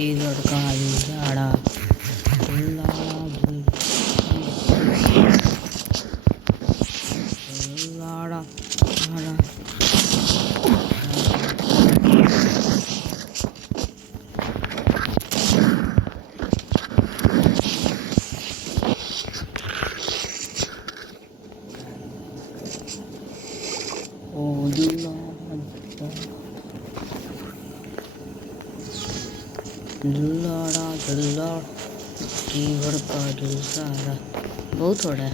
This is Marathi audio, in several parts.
चिकट का झाड़ा लाड़ा झाड़ा ओ दुल्ला दुल्लाड़ा दुल्ला जीवर का दुल्लाड़ा बहुत थोड़ा है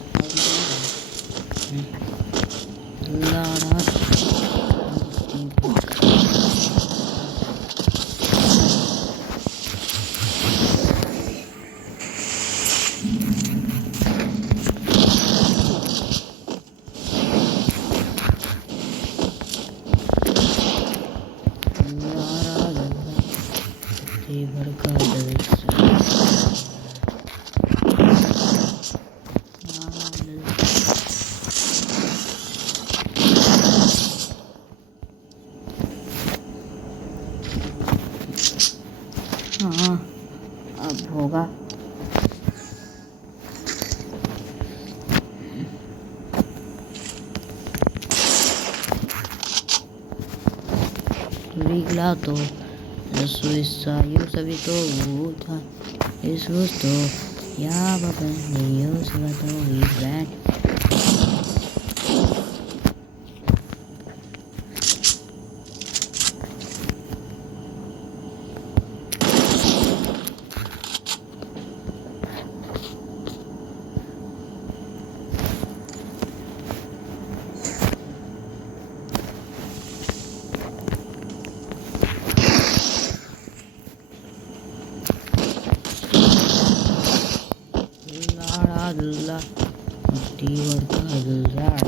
दुल्लाड़ा जीवर का हाँ अब होगा विगला तो Suisayo sabi to uta Jesus to ya baba niyo sabato ibran la Tiwar ka zara